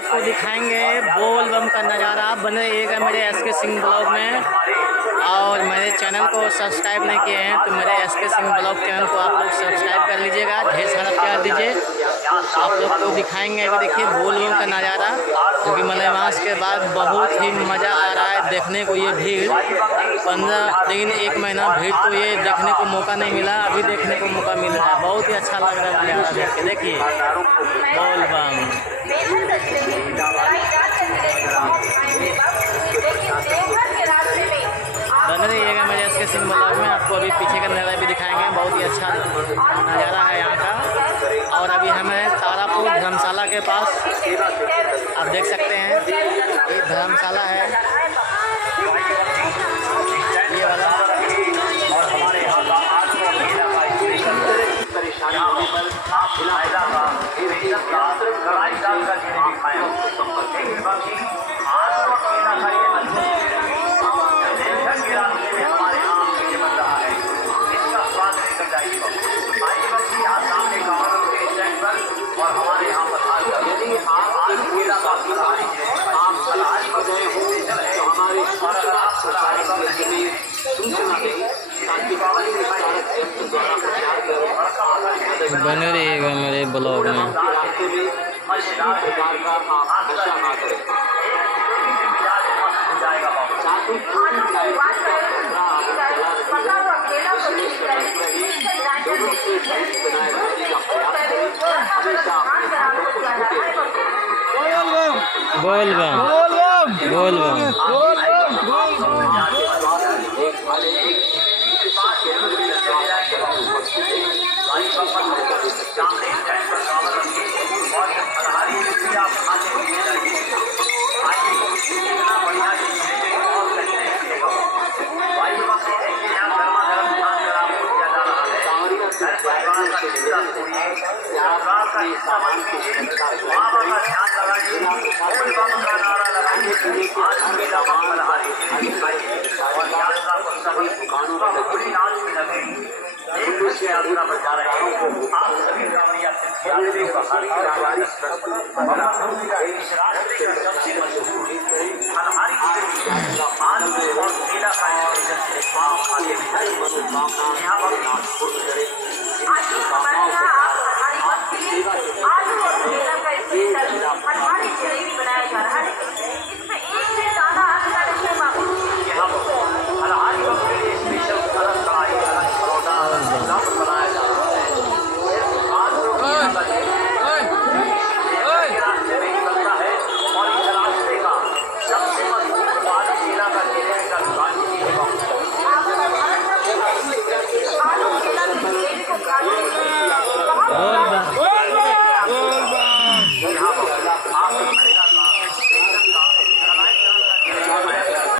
आपको दिखाएंगे बोल बम का नज़ारा। बने रहिएगा मेरे SK सिंह ब्लॉग में, और मेरे चैनल को सब्सक्राइब नहीं किए हैं तो मेरे SK सिंह ब्लॉग चैनल को आप लोग सब्सक्राइब कर लीजिएगा, ढेर सारा प्यार दीजिए। आप लोग को दिखाएंगे अभी देखिए बोल बम का नज़ारा, क्योंकि मलेमास के बाद बहुत ही मज़ा आ रहा है देखने को। ये भीड़ 15 दिन 1 महीना भीड़ तो ये देखने को मौका नहीं मिला, अभी देखने को मौका मिल रहा है। बहुत ही अच्छा लग रहा है नज़ारा देख के। देखिए बोल बम। बने रहिएगा मेरे SK सिंह ब्लॉग में, आपको अभी पीछे का नज़ारा भी दिखाएंगे। बहुत ही अच्छा नज़ारा है यहाँ का। और अभी हमें तारापुर धर्मशाला के पास, आप देख सकते हैं ये धर्मशाला है ये वाला। और हमारे यहाँ पर यदि आप आज मेला का खिलाड़ी हैं, आप खिलाड़ी बजाय हो तो हमारे सूचना प्रसारक के लिए सूचना दें ताकि बावली विस्तारक यंत्र द्वारा प्रचार करें। बने रहिएगा मेरे ब्लॉग में। रास्ते में किसी प्रकार का आप नशा ना करें। साथ ही कोई लाइसेंस का खतरा आप चला रहे हैं, इसलिए सतर्क रहिए, दोनों से दूरी बनाए रखने का प्रयास करें। हमेशा अपने हाथों को छूटे रखें। बोल बम बोल बम। मनोकामना